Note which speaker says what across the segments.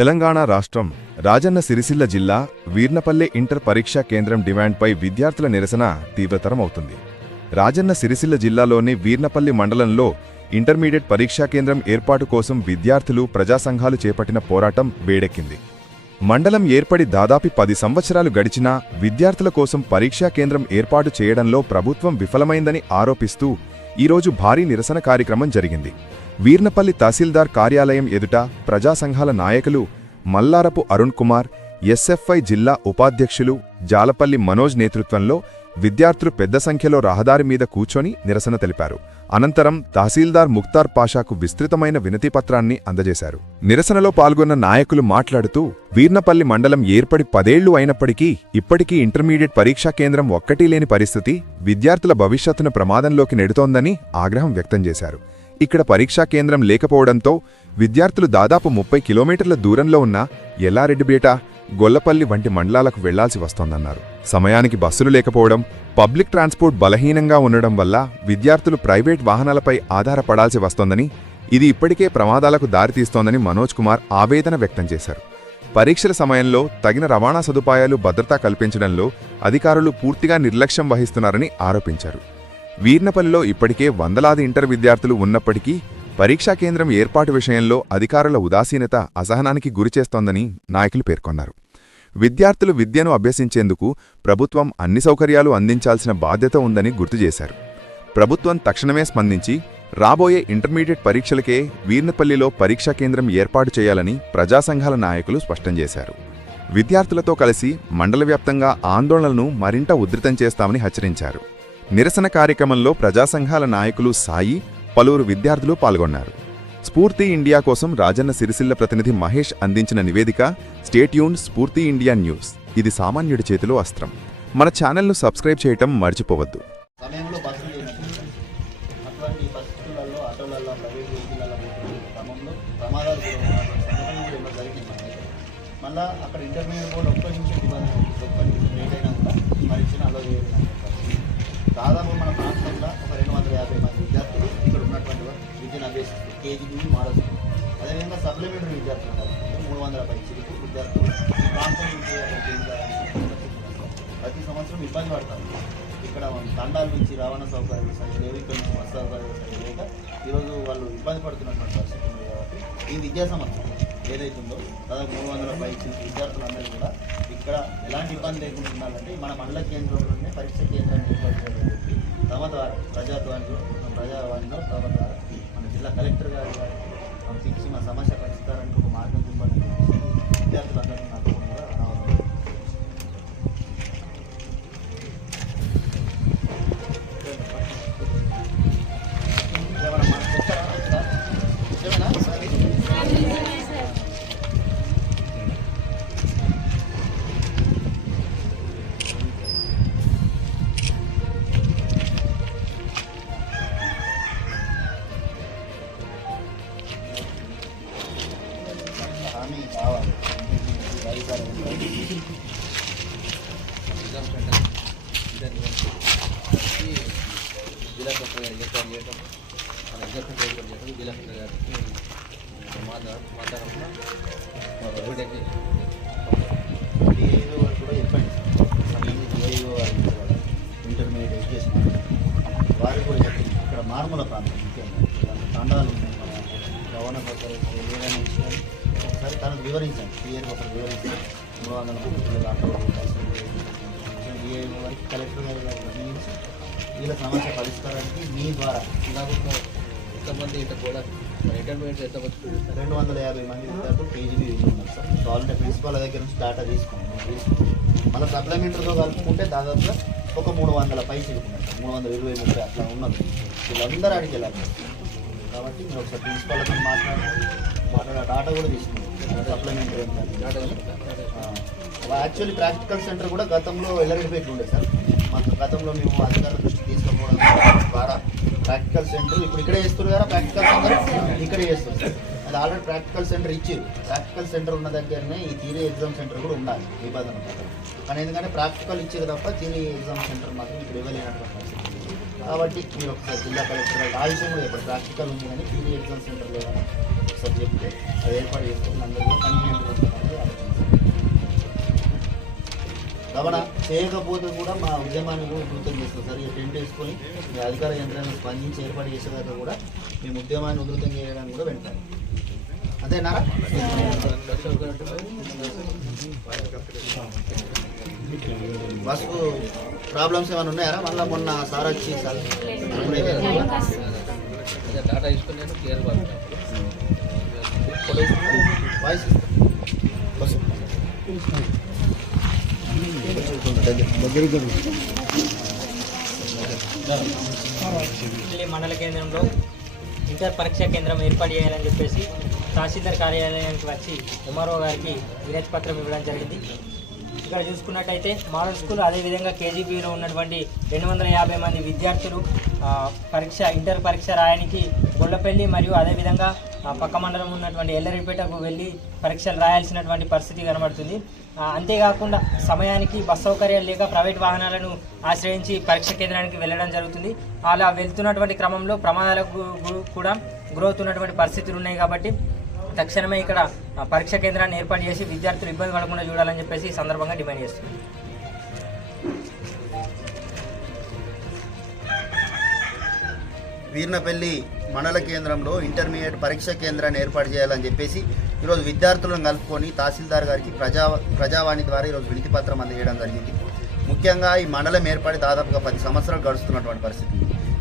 Speaker 1: తెలంగాణ రాష్ట్రం రాజన్న సిరిసిల్ల జిల్లా వీర్నపల్లె ఇంటర్ పరీక్షా కేంద్రం డిమాండ్పై విద్యార్థుల నిరసన తీవ్రతరం అవుతుంది రాజన్న సిరిసిల్ల జిల్లాలోని వీర్నపల్లి మండలంలో ఇంటర్మీడియట్ పరీక్షా కేంద్రం ఏర్పాటు కోసం విద్యార్థులు ప్రజా సంఘాలు చేపట్టిన పోరాటం వేడెక్కింది. మండలం ఏర్పడి దాదాపు పది సంవత్సరాలు గడిచినా విద్యార్థుల కోసం పరీక్షా కేంద్రం ఏర్పాటు చేయడంలో ప్రభుత్వం విఫలమైందని ఆరోపిస్తూ ఈరోజు భారీ నిరసన కార్యక్రమం జరిగింది. వీర్నపల్లి తహసీల్దార్ కార్యాలయం ఎదుట ప్రజా సంఘాల నాయకులు మల్లారపు అరుణ్ కుమార్ ఎస్ఎఫ్ఐ జిల్లా ఉపాధ్యక్షులు జాలపల్లి మనోజ్ నేతృత్వంలో విద్యార్థులు పెద్ద సంఖ్యలో రహదారి మీద కూర్చొని నిరసన తెలిపారు. అనంతరం తహసీల్దార్ ముక్తార్ పాషాకు విస్తృతమైన వినతిపత్రాన్ని అందజేశారు. నిరసనలో పాల్గొన్న నాయకులు మాట్లాడుతూ వీర్నపల్లి మండలం ఏర్పడి పదేళ్ళు అయినప్పటికీ ఇప్పటికీ ఇంటర్మీడియట్ పరీక్షా కేంద్రం ఒక్కటీ లేని పరిస్థితి విద్యార్థుల భవిష్యత్తును ప్రమాదంలోకి నెడుతోందని ఆగ్రహం వ్యక్తం చేశారు. ఇక్కడ పరీక్షా కేంద్రం లేకపోవడంతో విద్యార్థులు దాదాపు ముప్పై కిలోమీటర్ల దూరంలో ఉన్న ఎల్లారెడ్డిపేట గొల్లపల్లి వంటి మండలాలకు వెళ్ళాల్సి వస్తోందన్నారు. సమయానికి బస్సులు లేకపోవడం పబ్లిక్ ట్రాన్స్పోర్ట్ బలహీనంగా ఉండడం వల్ల విద్యార్థులు ప్రైవేట్ వాహనాలపై ఆధారపడాల్సి వస్తోందని ఇది ఇప్పటికే ప్రమాదాలకు దారితీస్తోందని మనోజ్ కుమార్ ఆవేదన వ్యక్తం చేశారు. పరీక్షల సమయంలో తగిన రవాణా సదుపాయాలు భద్రత కల్పించడంలో అధికారులు పూర్తిగా నిర్లక్ష్యం వహిస్తున్నారని ఆరోపించారు. వీర్నపల్లిలో ఇప్పటికే వందలాది ఇంటర్ విద్యార్థులు ఉన్నప్పటికీ పరీక్షా కేంద్రం ఏర్పాటు విషయంలో అధికారుల ఉదాసీనత అసహనానికి గురిచేస్తోందని నాయకులు పేర్కొన్నారు. విద్యార్థులు విద్యను అభ్యసించేందుకు ప్రభుత్వం అన్ని సౌకర్యాలు అందించాల్సిన బాధ్యత ఉందని గుర్తు చేశారు. ప్రభుత్వం తక్షణమే స్పందించి రాబోయే ఇంటర్మీడియట్ పరీక్షలకే వీర్నపల్లిలో పరీక్షా కేంద్రం ఏర్పాటు చేయాలని ప్రజా సంఘాల నాయకులు స్పష్టం చేశారు. విద్యార్థులతో కలిసి మండల వ్యాప్తంగా ఆందోళనలను మరింత ఉధృతం చేస్తామని హెచ్చరించారు. నిరసన కార్యక్రమంలో ప్రజాసంఘాల నాయకులు సాయి పలువురు విద్యార్థులు పాల్గొన్నారు. స్ఫూర్తి ఇండియా కోసం రాజన్న సిరిసిల్ల ప్రతినిధి మహేష్ అందించిన నివేదిక స్టేట్యూన్ స్ఫూర్తి ఇండియా న్యూస్. ఇది సామాన్యుడి చేతిలో అస్త్రం. మన ఛానల్ను సబ్స్క్రైబ్ చేయటం మర్చిపోవద్దు.
Speaker 2: తండాల నుంచి రవాణా సౌకర్యాలు సరిగ్గా ఇక్కడ నుంచి బస్ సౌకర్యాలు సరిగ్గా ఈరోజు వాళ్ళు ఇబ్బంది పడుతున్నటువంటి పరిస్థితి ఉంది కాబట్టి ఈ విద్యా సంవత్సరం ఏదైతుందో దాదాపు మూడు వందల పైకి విద్యార్థులందరూ కూడా ఇక్కడ ఎలాంటి ఇబ్బంది లేకుండా ఉండాలంటే మన మండల కేంద్రంలోనే పరీక్ష కేంద్రాన్ని ఏర్పాటు చేయాలని చెప్పి తమ ద్వారా ప్రజాధ్వానిలో ప్రజావాణిలో తమ ద్వారా మన జిల్లా కలెక్టర్ గారి గారు పిలిచి మా సమస్య పరిష్కారానికి ఒక మార్గం చూపాలని చెప్పేసి విద్యార్థులందరూ
Speaker 3: ఏర్పాటు చేయడం మా కలెక్టర్ గారికి మాట్లాడ మాట్లాడకుండా
Speaker 2: వారు కూడా చెప్పండి సమయంలో డిఐఓ వారు ఇంటర్మీడియట్ ఎడ్యుకేషన్ వారు కూడా చెప్పండి ఇక్కడ మారుమూల ప్రాంతం ముఖ్యంగా తండాలు ఉన్నాయి మన రవాణా సౌకర్యం ఏదైనా విషయాలు ఒకసారి తనకు వివరించండి క్లియర్గా ఒకరు వివరించండి మూడు వందల మంది పిల్లలు ఆటో కలెక్టర్ గారు వీళ్ళ సమస్య పరిష్కారానికి మీ ద్వారా
Speaker 3: కాకుండా ఎంతమంది ఇంత కూడా మన ఇంటర్మీడియట్ ఎంతమంది?
Speaker 2: రెండు వందల యాభై మంది విద్యార్థులు కేజీబీ ఉన్నారు సార్. కావాలంటే ప్రిన్సిపాల్ దగ్గర నుంచి డేటా తీసుకోండి మళ్ళీ సప్లిమెంటరీతో కలుపుకుంటే దాదాపుగా ఒక మూడు వందల పై చిలుకున్నారు సార్. మూడు వందల ఇరవై ముప్పై అట్లా ఉన్నది. వీళ్ళందరూ అడిగి వెళ్ళాలి కాబట్టి మీరు ఒకసారి ప్రిన్సిపాల్తో మాట్లాడండి మాట్లాడే డేటా కూడా తీసుకోండి సప్లిమెంటరీ యాక్చువల్లీ ప్రాక్టికల్ సెంటర్ కూడా గతంలో ఎల్లరెడ్డిపేట ఉండే సార్. మాకు గతంలో మేము అధికారుల దృష్టికి తీసుకుపోవడం ద్వారా ప్రాక్టికల్ సెంటర్ ఇప్పుడు ఇక్కడే చేస్తారు కదా ప్రాక్టికల్ సెంటర్ ఇక్కడే చేస్తారు అది ఆల్రెడీ ప్రాక్టికల్ సెంటర్ ఇచ్చారు. ప్రాక్టికల్ సెంటర్ ఉన్న దగ్గరనే ఈ థియరీ ఎగ్జామ్ సెంటర్ కూడా ఉండాలి. నిబంధన ప్రకారం కానీ ఎందుకంటే ప్రాక్టికల్ ఇచ్చేది తప్ప థియరీ ఎగ్జామ్ సెంటర్ మాత్రం ఇక్కడ ఇవ్వలేనటువంటి పరిస్థితి. కాబట్టి మీరు ఒకసారి జిల్లా కలెక్టర్ గారికి కూడా ఇప్పుడు ప్రాక్టికల్ ఉంది కానీ థియరీ ఎగ్జామ్ సెంటర్ లేదా ఒకసారి చెప్తే అది ఏర్పాటు చేసుకుని అందరూ కన్వీనియంట్ గమన చేయకపోతే కూడా మా ఉద్యమాన్ని కూడా ఉధృతం చేస్తాం సార్ వేసుకొని మీ అధికార యంత్రాన్ని స్పందించి ఏర్పాటు చేసేదాకా కూడా మేము ఉద్యమాన్ని ఉధృతం చేయడానికి కూడా వెళ్తాం అంతేనారా? బస్సు ప్రాబ్లమ్స్ ఏమైనా ఉన్నాయారా మళ్ళీ మొన్న సార్ వచ్చి సార్
Speaker 3: డాటా తీసుకుని నేను క్లియర్
Speaker 2: వాయిస్ బస్సు
Speaker 4: ఢిల్లీ మండల కేంద్రంలో ఇంటర్ పరీక్షా కేంద్రం ఏర్పాటు చేయాలని చెప్పేసి తహసీల్దార్ కార్యాలయానికి వచ్చి ఎంఆర్ఓ గారికి వినతి పత్రం ఇవ్వడం జరిగింది. ఇక్కడ చూసుకున్నట్టయితే మోడల్ స్కూల్ అదేవిధంగా కేజీబీలో ఉన్నటువంటి రెండు వందల యాభై మంది విద్యార్థులు పరీక్ష ఇంటర్ పరీక్ష రాయడానికి గొల్లపల్లి మరియు అదేవిధంగా పక్క మండలం ఉన్నటువంటి ఎల్లరిపేటకు వెళ్ళి పరీక్షలు రాయాల్సినటువంటి పరిస్థితి కనబడుతుంది. అంతేకాకుండా సమయానికి బస్ సౌకర్యాలు లేక ప్రైవేట్ వాహనాలను ఆశ్రయించి పరీక్ష కేంద్రానికి వెళ్ళడం జరుగుతుంది. అలా వెళ్తున్నటువంటి క్రమంలో ప్రమాదాలకు గు- కూడా గురవుతున్నటువంటి పరిస్థితులు ఉన్నాయి కాబట్టి తక్షణమే ఇక్కడ పరీక్ష కేంద్రాన్ని ఏర్పాటు చేసి విద్యార్థులు ఇబ్బంది పడకుండా చూడాలని చెప్పేసి ఈ సందర్భంగా డిమాండ్ చేస్తున్నాం.
Speaker 2: వీర్నపల్లి మండల కేంద్రంలో ఇంటర్మీడియట్ పరీక్ష కేంద్రాన్ని ఏర్పాటు చేయాలని చెప్పేసి ఈరోజు విద్యార్థులను కలుపుకొని తహసీల్దార్ గారికి ప్రజా ప్రజావాణి ద్వారా ఈరోజు వినతి పత్రం అందజేయడం జరిగింది. ముఖ్యంగా ఈ మండలం ఏర్పడి దాదాపుగా పది సంవత్సరాలు గడుస్తున్నటువంటి పరిస్థితి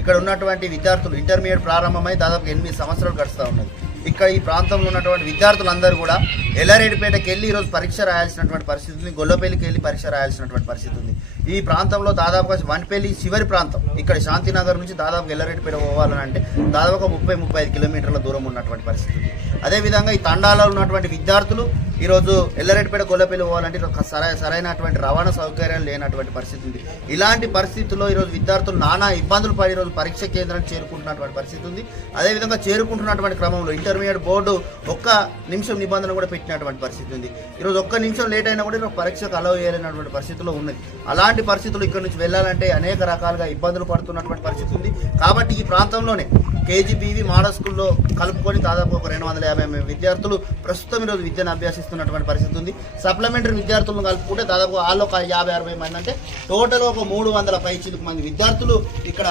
Speaker 2: ఇక్కడ ఉన్నటువంటి విద్యార్థులు ఇంటర్మీడియట్ ప్రారంభమై దాదాపు ఎనిమిది సంవత్సరాలు గడుస్తూ ఉన్నది ఇక్కడ ఈ ప్రాంతంలో ఉన్నటువంటి విద్యార్థులందరూ కూడా ఎల్లారెడ్డిపేటకి వెళ్ళి ఈరోజు పరీక్ష రాయాల్సినటువంటి పరిస్థితి ఉంది. గొల్లపల్లికి వెళ్ళి పరీక్ష రాయాల్సినటువంటి పరిస్థితి ఉంది. ఈ ప్రాంతంలో దాదాపుగా వన్పల్లి చివరి ప్రాంతం. ఇక్కడ శాంతినగర్ నుంచి దాదాపు ఎల్లారెడ్డిపేట పోవాలని అంటే దాదాపుగా ముప్పై ముప్పై ఐదు కిలోమీటర్ల దూరం ఉన్నటువంటి పరిస్థితి ఉంది. అదేవిధంగా ఈ తండాలలో ఉన్నటువంటి విద్యార్థులు ఈరోజు ఎల్లరెడ్డిపేట గొల్లపల్లి పోవాలంటే సరైన సరైనటువంటి రవాణా సౌకర్యాలు లేనటువంటి పరిస్థితి ఉంది. ఇలాంటి పరిస్థితుల్లో ఈరోజు విద్యార్థులు నానా ఇబ్బందులు పడి ఈరోజు పరీక్ష కేంద్రాన్ని చేరుకుంటున్నటువంటి పరిస్థితి ఉంది. అదేవిధంగా చేరుకుంటున్నటువంటి క్రమంలో ఇంటర్మీడియట్ బోర్డు ఒక్క నిమిషం నిబంధన కూడా పెట్టినటువంటి పరిస్థితి ఉంది. ఈరోజు ఒక్క నిమిషం లేట్ అయినా కూడా ఈరోజు పరీక్షకు అలవ్ చేయలేనటువంటి పరిస్థితిలో ఉన్నది. అలాంటి పరిస్థితులు ఇక్కడ నుంచి వెళ్ళాలంటే అనేక రకాలుగా ఇబ్బందులు పడుతున్నటువంటి పరిస్థితి ఉంది. కాబట్టి ఈ ప్రాంతంలోనే కేజీబీవి మోడల్ స్కూల్లో కలుపుకొని దాదాపు ఒక రెండు వందల యాభై విద్యార్థులు ప్రస్తుతం ఈరోజు విద్యను అభ్యసిస్తున్నటువంటి పరిస్థితి ఉంది. సప్లిమెంటరీ విద్యార్థులను కలుపుకుంటే దాదాపు వాళ్ళు ఒక యాభై అరవై మంది అంటే టోటల్ ఒక మూడు వందల పైచిలకు మంది విద్యార్థులు ఇక్కడ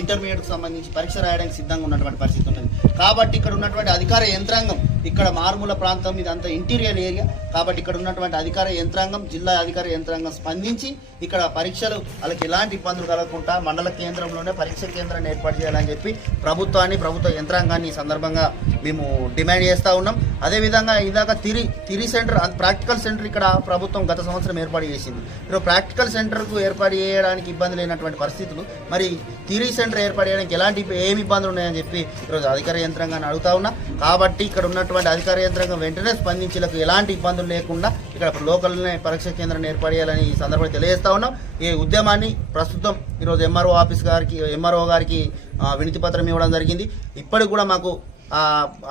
Speaker 2: ఇంటర్మీడియట్కు ఇంటర్మీడియట్కి సంబంధించి పరీక్ష రాయడానికి సిద్ధంగా ఉన్నటువంటి పరిస్థితి ఉన్నది కాబట్టి ఇక్కడ ఉన్నటువంటి అధికార యంత్రాంగం ఇక్కడ మారుమూల ప్రాంతం ఇదంతా ఇంటీరియర్ ఏరియా. కాబట్టి ఇక్కడ ఉన్నటువంటి అధికార యంత్రాంగం జిల్లా అధికార యంత్రాంగం స్పందించి ఇక్కడ పరీక్షలు వాళ్ళకి ఎలాంటి ఇబ్బందులు కలగకుండా మండల కేంద్రంలోనే పరీక్ష కేంద్రాన్ని ఏర్పాటు చేయాలని చెప్పి ప్రభుత్వాన్ని ప్రభుత్వ యంత్రాంగాన్ని ఈ సందర్భంగా మేము డిమాండ్ చేస్తూ ఉన్నాం. అదేవిధంగా ఇందాక తిరి తిరి సెంటర్ ప్రాక్టికల్ సెంటర్ ఇక్కడ ప్రభుత్వం గత సంవత్సరం ఏర్పాటు చేసింది. ఇప్పుడు ప్రాక్టికల్ సెంటర్కు ఏర్పాటు చేయడానికి ఇబ్బంది లేనటువంటి పరిస్థితులు మరి తిరి సెంటర్ ఏర్పాటు చేయడానికి ఎలాంటి ఏమి ఇబ్బందులు ఉన్నాయని చెప్పి ఈరోజు అధికార యంత్రాంగాన్ని అడుగుతా ఉన్నా. కాబట్టి ఇక్కడ ఉన్న ఉన్నటువంటి అధికార యంత్రాంగం వెంటనే స్పందించేలకు ఎలాంటి ఇబ్బందులు లేకుండా ఇక్కడ లోకల్నే పరీక్ష కేంద్రం ఏర్పడేయాలని ఈ సందర్భంగా తెలియజేస్తా ఉన్నాం. ఈ ఉద్యమాన్ని ప్రస్తుతం ఈరోజు ఎంఆర్ఓ ఆఫీస్ గారికి ఎంఆర్ఓ గారికి వినతి పత్రం ఇవ్వడం జరిగింది. ఇప్పటికి కూడా మాకు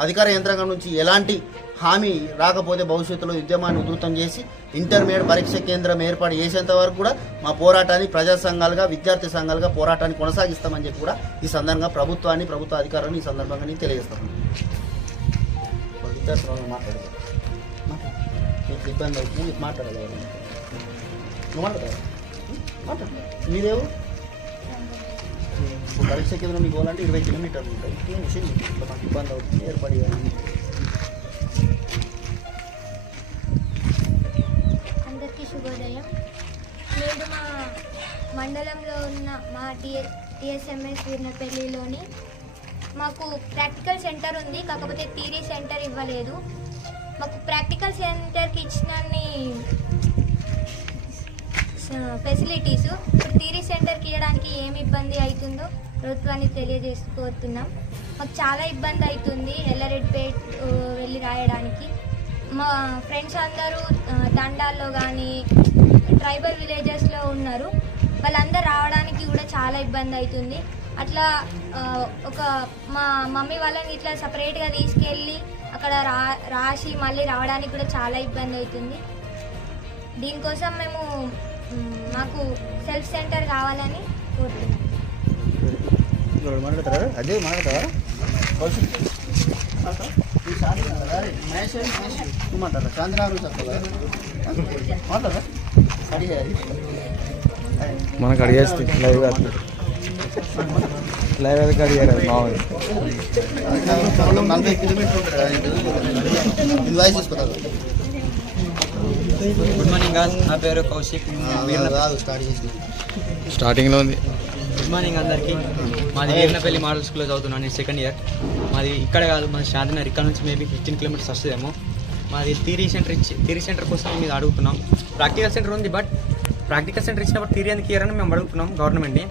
Speaker 2: అధికార యంత్రాంగం నుంచి ఎలాంటి హామీ రాకపోతే భవిష్యత్తులో ఉద్యమాన్ని ఉధృతం చేసి ఇంటర్మీడియట్ పరీక్ష కేంద్రం ఏర్పాటు చేసేంత వరకు కూడా మా పోరాటాన్ని ప్రజా సంఘాలుగా విద్యార్థి సంఘాలుగా పోరాటాన్ని కొనసాగిస్తామని చెప్పి కూడా ఈ సందర్భంగా ప్రభుత్వాన్ని ప్రభుత్వ అధికారులను ఈ సందర్భంగా తెలియజేస్తాను విద్యార్థులు వాళ్ళు మాట్లాడతారు మాట్లాడు. ఇబ్బంది అవుతుంది నీకు మాట్లాడలేదు నువ్వు మాట్లాడతావా మాట్లాడు. మీదేవు పరీక్ష కేంద్రం మీకు పోవాలంటే ఇరవై కిలోమీటర్లు ఉంటాయి. ఏం విషయం ఇట్లా మాకు ఇబ్బంది అవుతుంది ఏర్పడి
Speaker 5: అందరికీ శుభోదయం. నేడు మా మండలంలో ఉన్న మా టిఎ టిఎస్ఎంఎస్ వీర్నపల్లిలోని మాకు ప్రాక్టికల్ సెంటర్ ఉంది కాకపోతే థియరీ సెంటర్ ఇవ్వలేదు. మాకు ప్రాక్టికల్ సెంటర్కి ఇచ్చినన్ని ఫెసిలిటీస్ ఇప్పుడు థియరీ సెంటర్కి ఇవ్వడానికి ఏమి ఇబ్బంది అవుతుందో ప్రభుత్వాన్ని తెలియజేసుకోతున్నాం మాకు చాలా ఇబ్బంది అవుతుంది ఎల్లారెడ్డిపేట్ వెళ్ళి రాయడానికి. మా ఫ్రెండ్స్ అందరూ దండాల్లో తండాల్లో కానీ ట్రైబల్ విలేజెస్లో ఉన్నారు. వాళ్ళందరూ రావడానికి కూడా చాలా ఇబ్బంది అవుతుంది అట్లా ఒక మా మమ్మీ వాళ్ళని ఇట్లా సపరేట్గా తీసుకెళ్ళి అక్కడ రా రాసి మళ్ళీ రావడానికి కూడా చాలా ఇబ్బంది అవుతుంది. దీనికోసం మేము మాకు సెల్ఫ్ సెంటర్ కావాలని కోరుతున్నాం.
Speaker 2: మాట్లాడతారా? మాట్లాడతారా మాట్లాడరా?
Speaker 6: మనకు అడిగేస్తే లైవ్ లైవ్ మామూలు
Speaker 2: నలభై కిలోమీటర్లు తీసుకుంటారు.
Speaker 7: గుడ్ మార్నింగ్ గాస్ నా పేరు కౌశిక్.
Speaker 6: స్టార్టింగ్లో ఉంది.
Speaker 7: గుడ్ మార్నింగ్ అందరికీ. మాది వీర్నపల్లి మోడల్ స్కూల్లో చదువుతున్నాను నేను సెకండ్ ఇయర్ మాది ఇక్కడ కాదు మాది శాంతినగర్. ఇక్కడ నుంచి మేబీ ఫిఫ్టీన్ కిలోమీటర్స్ వస్తుందేమో. మాది థీరీ సెంటర్ ఇచ్చి థీరీ సెంటర్ కోసం మేము ఇది అడుగుతున్నాం. ప్రాక్టికల్ సెంటర్ ఉంది బట్ ప్రాక్టికల్ సెంటర్ ఇచ్చినప్పుడు థీరీ ఎందుకు ఇయ్యారని మేము అడుగుతున్నాం గవర్నమెంట్ని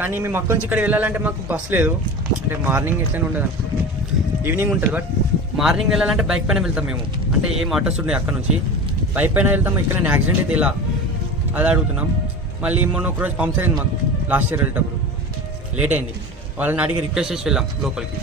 Speaker 7: కానీ మేము అక్కడి నుంచి ఇక్కడ వెళ్ళాలంటే మాకు బస్ లేదు. అంటే మార్నింగ్ ఎట్లనే ఉండదు అనుకో. ఈవినింగ్ ఉంటుంది బట్ మార్నింగ్ వెళ్ళాలంటే బైక్ పైన వెళ్తాం మేము. అంటే ఏం ఆటోస్ ఉన్నాయి అక్కడ నుంచి. బైక్ పైన వెళ్తాం ఇక్కడ యాక్సిడెంట్ అయితే ఇలా అది అడుగుతున్నాం. మళ్ళీ మొన్న ఒక రోజు పంప్స్ అయింది మాకు. లాస్ట్ ఇయర్ వెళ్ళేటప్పుడు. లేట్ అయింది. వాళ్ళని అడిగి రిక్వెస్ట్ చేసి వెళ్ళాం లోపలికి.